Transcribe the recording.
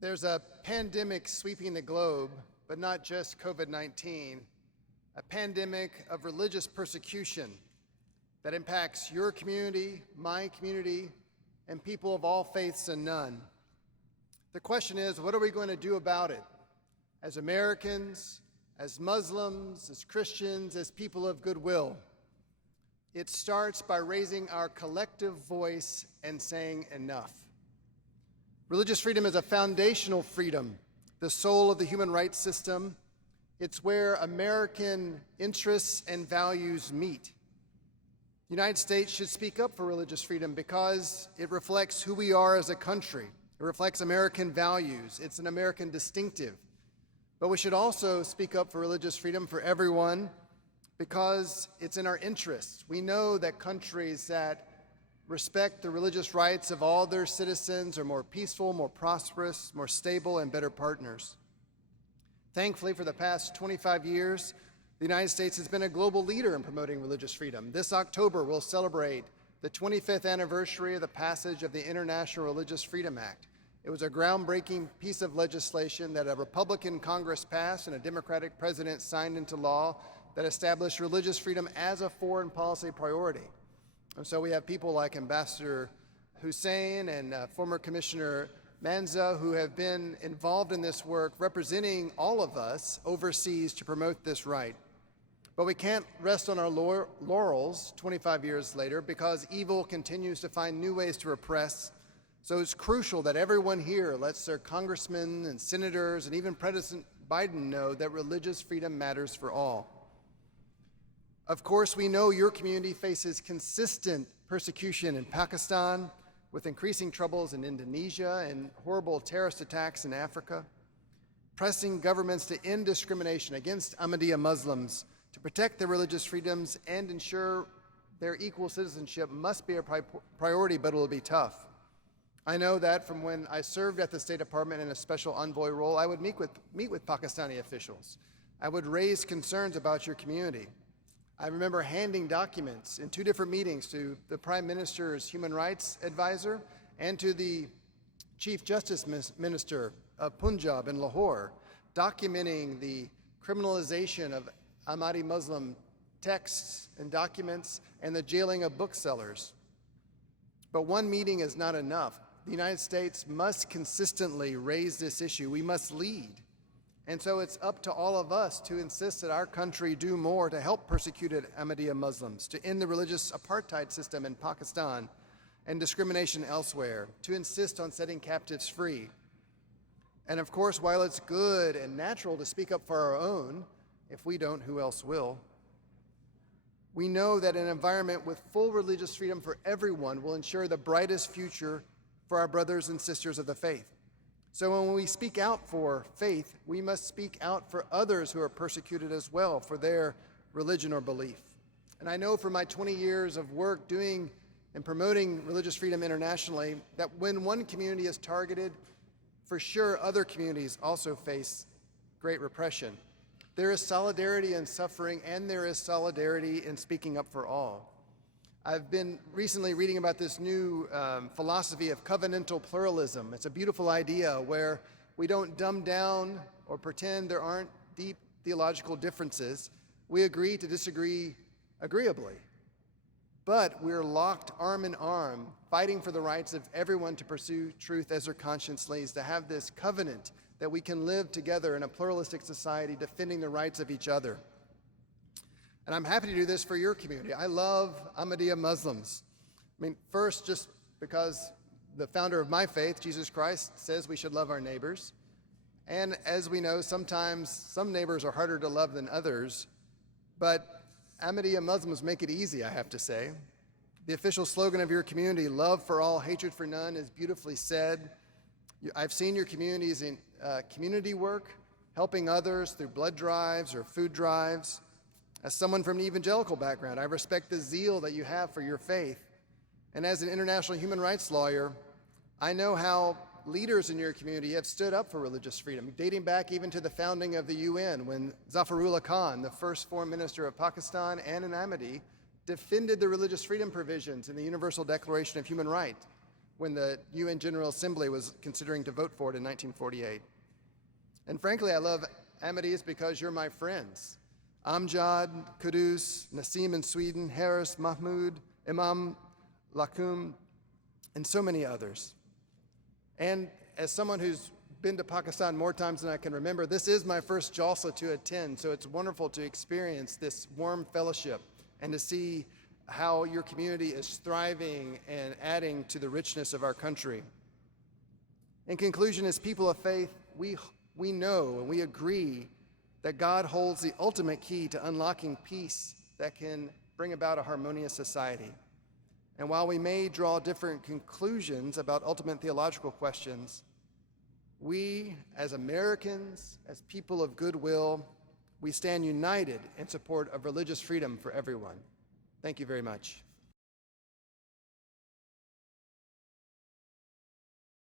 There's a pandemic sweeping the globe, but not just COVID-19, a pandemic of religious persecution that impacts your community, my community, and people of all faiths and none. The question is, what are we going to do about it? As Americans, as Muslims, as Christians, as people of goodwill. It starts by raising our collective voice and saying enough. Religious freedom is a foundational freedom, the soul of the human rights system. It's where American interests and values meet. The United States should speak up for religious freedom because it reflects who we are as a country. It reflects American values. It's an American distinctive. But we should also speak up for religious freedom for everyone because it's in our interests. We know that countries that respect the religious rights of all their citizens are more peaceful, more prosperous, more stable, and better partners. Thankfully, for the past 25 years, the United States has been a global leader in promoting religious freedom. This October, we'll celebrate the 25th anniversary of the passage of the International Religious Freedom Act. It was a groundbreaking piece of legislation that a Republican Congress passed and a Democratic president signed into law that established religious freedom as a foreign policy priority. And so we have people like Ambassador Hussein and former Commissioner Manza who have been involved in this work representing all of us overseas to promote this right. But we can't rest on our laurels 25 years later because evil continues to find new ways to oppress. So it's crucial that everyone here lets their congressmen and senators and even President Biden know that religious freedom matters for all. Of course, we know your community faces consistent persecution in Pakistan, with increasing troubles in Indonesia and horrible terrorist attacks in Africa. Pressing governments to end discrimination against Ahmadiyya Muslims, to protect their religious freedoms and ensure their equal citizenship must be a priority, but it will be tough. I know that from when I served at the State Department in a special envoy role, I would meet with Pakistani officials. I would raise concerns about your community. I remember handing documents in 2 different meetings to the Prime Minister's Human Rights Advisor and to the Chief Justice Minister of Punjab in Lahore, documenting the criminalization of Ahmadi Muslim texts and documents and the jailing of booksellers. But one meeting is not enough. The United States must consistently raise this issue. We must lead. And so it's up to all of us to insist that our country do more to help persecuted Ahmadiyya Muslims, to end the religious apartheid system in Pakistan and discrimination elsewhere, to insist on setting captives free. And of course, while it's good and natural to speak up for our own, if we don't, who else will? We know that an environment with full religious freedom for everyone will ensure the brightest future for our brothers and sisters of the faith. So when we speak out for faith, we must speak out for others who are persecuted as well for their religion or belief. And I know from my 20 years of work doing and promoting religious freedom internationally that when one community is targeted, for sure other communities also face great repression. There is solidarity in suffering, and there is solidarity in speaking up for all. I've been recently reading about this new philosophy of covenantal pluralism. It's a beautiful idea where we don't dumb down or pretend there aren't deep theological differences. We agree to disagree agreeably. But we're locked arm in arm, fighting for the rights of everyone to pursue truth as their conscience leads, to have this covenant that we can live together in a pluralistic society, defending the rights of each other. And I'm happy to do this for your community. I love Ahmadiyya Muslims. I mean, first, just because the founder of my faith, Jesus Christ, says we should love our neighbors. And as we know, sometimes some neighbors are harder to love than others. But Ahmadiyya Muslims make it easy, I have to say. The official slogan of your community, love for all, hatred for none, is beautifully said. I've seen your communities in community work, helping others through blood drives or food drives. As someone from an evangelical background, I respect the zeal that you have for your faith. And as an international human rights lawyer, I know how leaders in your community have stood up for religious freedom, dating back even to the founding of the UN, when Zafarullah Khan, the first foreign minister of Pakistan and an Ahmadi, defended the religious freedom provisions in the Universal Declaration of Human Rights. when the UN General Assembly was considering to vote for it in 1948. And frankly, I love Ahmadis because you're my friends. Amjad, Kudus, Nassim in Sweden, Harris, Mahmoud, Imam Lakum, and so many others. And as someone who's been to Pakistan more times than I can remember, this is my first Jalsa to attend, so it's wonderful to experience this warm fellowship and to see how your community is thriving and adding to the richness of our country. In conclusion, as people of faith, we know and we agree that God holds the ultimate key to unlocking peace that can bring about a harmonious society. And while we may draw different conclusions about ultimate theological questions, we, as Americans, as people of goodwill, we stand united in support of religious freedom for everyone. Thank you very much.